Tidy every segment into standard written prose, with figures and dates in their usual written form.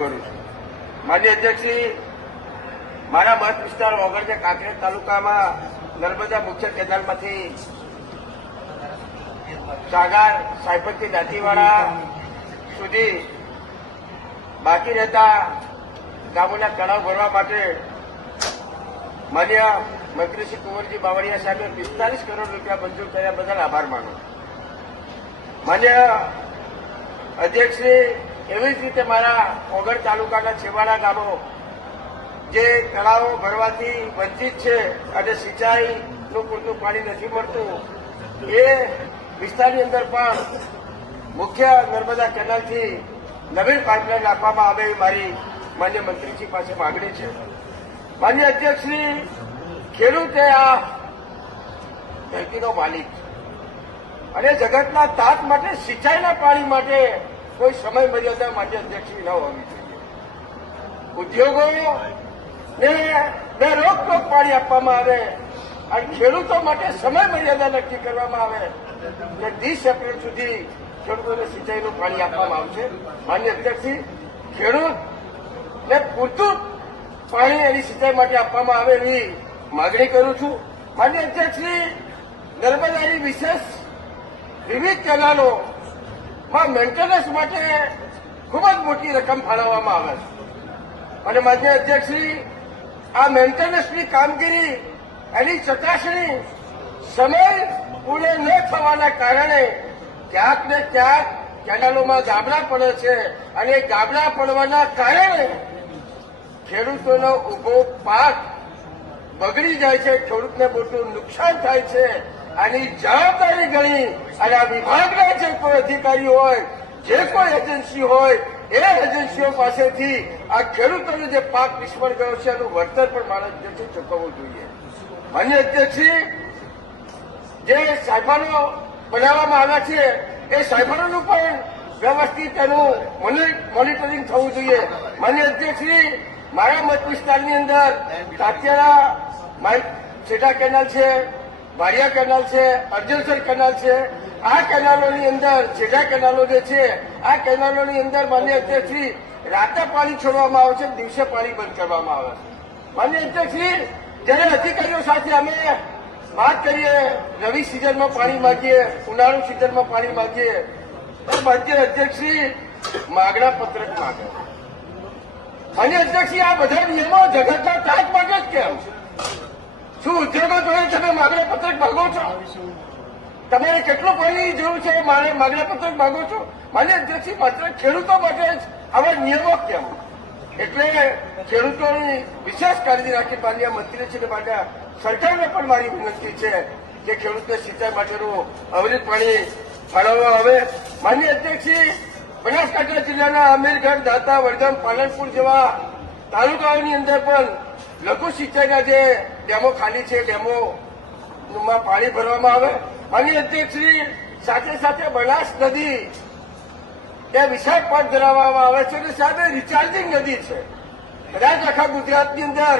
કરું છું। માન્ય અધ્યક્ષશ્રી, મારા મત વિસ્તાર ઓગણજે કાંકરેજ તાલુકામાં નર્મદા મુખ્ય કેનાલમાંથી સાગર સાયપતથી દાંતીવાડા સુધી બાકી રહેતા ગામોના તળાવ ભરવા માટે માન્ય મંત્રી શ્રી કુંવરજી બાવળિયા સાહેબે 45 કરોડ રૂપિયા મંજૂર કર્યા બદલ આભાર માનું। માન્ય અધ્યક્ષશ્રી, એવી જ રીતે મારા ઓગણ તાલુકાના છેવાડા ગામો જે તળાવો ભરવાથી વંચિત છે અને સિંચાઈનું પૂરતું પાણી નથી મળતું, એ વિસ્તારની અંદર પણ મુખ્ય નર્મદા કેનાલથી નવીન પાઇપલાઇન નાખવામાં આવે એવી મારી માન્ય મંત્રીજી પાસે માગણી છે। માન્ય અધ્યક્ષશ્રી, ખેડૂત એ આ ધરતીનો માલિક છે અને જગતના તાત માટે સિંચાઈના પાણી માટે કોઈ સમય મર્યાદા માન્ય અધ્યક્ષશ્રી ન હોવી જોઈએ। ઉદ્યોગો ને રોકટોક પાણી આપવામાં આવે અને ખેડૂતો માટે સમય મર્યાદા નક્કી કરવામાં આવે કે 30 એપ્રિલ સુધી ખેડૂતોને સિંચાઈનું પાણી આપવામાં આવશે। માન્ય અધ્યક્ષશ્રી, ખેડૂતને પૂરતું પાણી એની સિંચાઈ માટે આપવામાં આવે એવી માગણી કરું છું। માન્ય અધ્યક્ષશ્રી, નર્મદાની વિશેષ વિવિધ કેનાલોમાં મેન્ટેનન્સ માટે ખૂબ જ મોટી રકમ ફાળવવામાં આવે છે અને માન્ય અધ્યક્ષશ્રી, આ મેન્ટેનન્સની કામગીરી એની ચકાસણી સમય પૂરે ન થવાના કારણે ક્યાંક ને ક્યાંક કેનાલોમાં ગાબડા પડે છે અને ગાબડા પડવાના કારણે ખેડૂતોનો ઉભો પાક બગડી જાય છે, ખેડૂતને મોટું નુકસાન થાય છે। આની જવાબદારી ગણી અને આ વિભાગના જે કોઈ અધિકારી હોય, જે કોઈ એજન્સી હોય, એ એજન્સીઓ પાસેથી આ ખેડૂતોનો જે પાક નિષ્ફળ ગયો છે એનું વળતર પણ મારા અધ્યક્ષે ચૂકવવું જોઈએ। માન્ય અધ્યક્ષશ્રી, જે સાયફાનો બનાવવામાં આવ્યા છે એ સાયફાનોનું પણ વ્યવસ્થિત એનું મોનિટરિંગ થવું જોઈએ। માન્ય અધ્યક્ષશ્રી, મારા મત વિસ્તારની અંદર તાત્યારા છેટા કેનાલ છે, બારિયા કેનાલ છે, અર્જનસર કેનાલ છે। આ કેનાલોની અંદર છેટા કેનાલો જે છે, આ કેનાલોની અંદર માન્ય અધ્યક્ષશ્રી રાતે પાણી છોડવામાં આવે છે, દિવસે પાણી બંધ કરવામાં આવે છે। માન્ય અધ્યક્ષશ્રી, જ્યારે અધિકારીઓ સાથે અમે વાત કરીએ, રવિ સિઝનમાં પાણી માંગીએ, ઉનાળુ સિઝનમાં પાણી માંગીએ, તો માન્ય અધ્યક્ષશ્રી માગણા પત્રક માંગે। માન્ય અધ્યક્ષશ્રી, આ બધા નિયમો જગતના તાજ માટે જ કેમ? શું ઉદ્યોગો જોડે તમે માગણા પત્રક માંગો છો? તમારે કેટલું પાણીની જરૂર છે મારે માગણા પત્રક માંગો છો? માન્ય અધ્યક્ષશ્રી, માત્ર ખેડૂતો માટે જ આવા નિયમો કેમ? એટલે ખેડૂતોની વિશેષ કાળજી રાખી માન્ય મંત્રીશ્રી માટે સરકારને પણ મારી વિનંતી છે કે ખેડૂતને સિંચાઈ માટેનું અવિરત પાણી ફાળવવામાં આવે। માન્ય અધ્યક્ષશ્રી, બનાસકાંઠા જિલ્લાના અમીરગઢ, દાંતા, વડગામ, પાલનપુર જેવા તાલુકાઓની અંદર પણ લઘુ સિંચાઈના જે ડેમો ખાલી છે, ડેમોમાં પાણી ભરવામાં આવે। માન્ય અધ્યક્ષશ્રી, સાથે સાથે બનાસ નદી એ વિશાળ પાટ ધરાવવામાં આવે છે અને સાહેબ રિચાર્જિંગ નદી છે। કદાચ આખા ગુજરાતની અંદર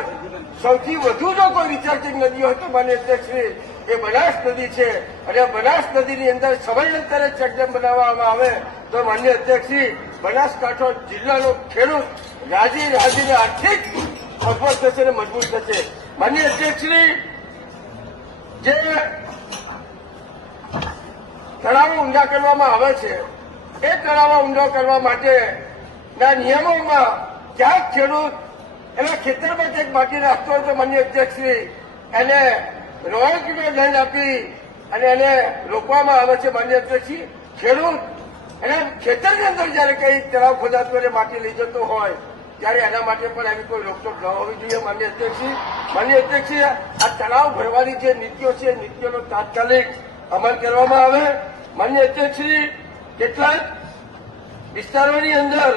સૌથી વધુ જો કોઈ રિચાર્જિંગ નદી હોય તો માન્ય અધ્યક્ષશ્રી એ બનાસ નદી છે અને બનાસ નદીની અંદર સમયાંતરે ચેકડેમ બનાવવામાં આવે તો માન્ય અધ્યક્ષશ્રી બનાસકાંઠા જિલ્લાનો ખેડૂત રાજીને આર્થિક મજબૂત થશે અને મજબૂત થશે। માન્ય અધ્યક્ષશ્રી, જે તળાવો ઊંડા કરવામાં આવે છે એ તળાવો ઊંડા કરવા માટેના નિયમોમાં ક્યાંક ખેડૂત એના ખેતરમાં કંઈક બાકી રાખતો હોય તો માન્ય અધ્યક્ષશ્રી એને રોયલ્ટીનો દંડ આપી અને એને રોકવામાં આવે છે। માન્ય અધ્યક્ષશ્રી, ખેડૂત એના ખેતરની અંદર જયારે કઈ તળાવ ખોદાતું અને માટી લઈ જતો હોય ત્યારે એના માટે પણ એવી કોઈ રોકટોક ન હોવી જોઈએ। માન્ય અધ્યક્ષશ્રી, આ તળાવ ભરવાની જે નીતિઓ છે એ નીતિઓનો તાત્કાલિક અમલ કરવામાં આવે। માન્ય અધ્યક્ષશ્રી, કેટલાક વિસ્તારોની અંદર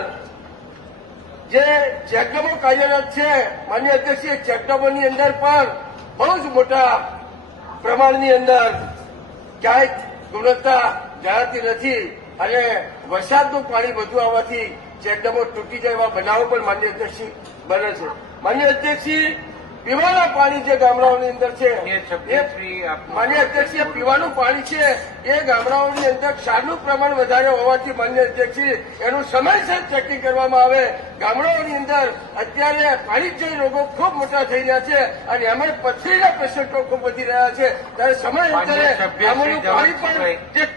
જે ચેકડેમો કાર્યરત છે, માન્ય અધ્યક્ષશ્રી, ચેકડેમોની અંદર પણ બહુ જ મોટા પ્રમાણની અંદર ક્યાંય ગુણવત્તા જણાતી નથી અને વરસાદનું પાણી વધુ આવવાથી ચેકડેમો તૂટી જાય એવા બનાવો પણ માન્ય અધ્યક્ષશ્રી બને છે। માન્ય અધ્યક્ષશ્રી, પીવાના પાણી જે ગામડાઓની અંદર છે માન્ય એ અધ્યક્ષીય પીવાનું પાણી છે એ ગામડાઓની અંદર ક્ષારનું પ્રમાણ વધારે હોવાથી માન્ય અધ્યક્ષી એનું સમયસર ચેકિંગ કરવામાં આવે. ગામડાઓની અંદર અત્યારે પાણીજન્ય રોગો ખૂબ મોટા થઈ રહ્યા છે અને એમાં પથરીના પેશન્ટો ખૂબ વધી રહ્યા છે ત્યારે સમયાંતરે આમાંનું પાણી પણ જે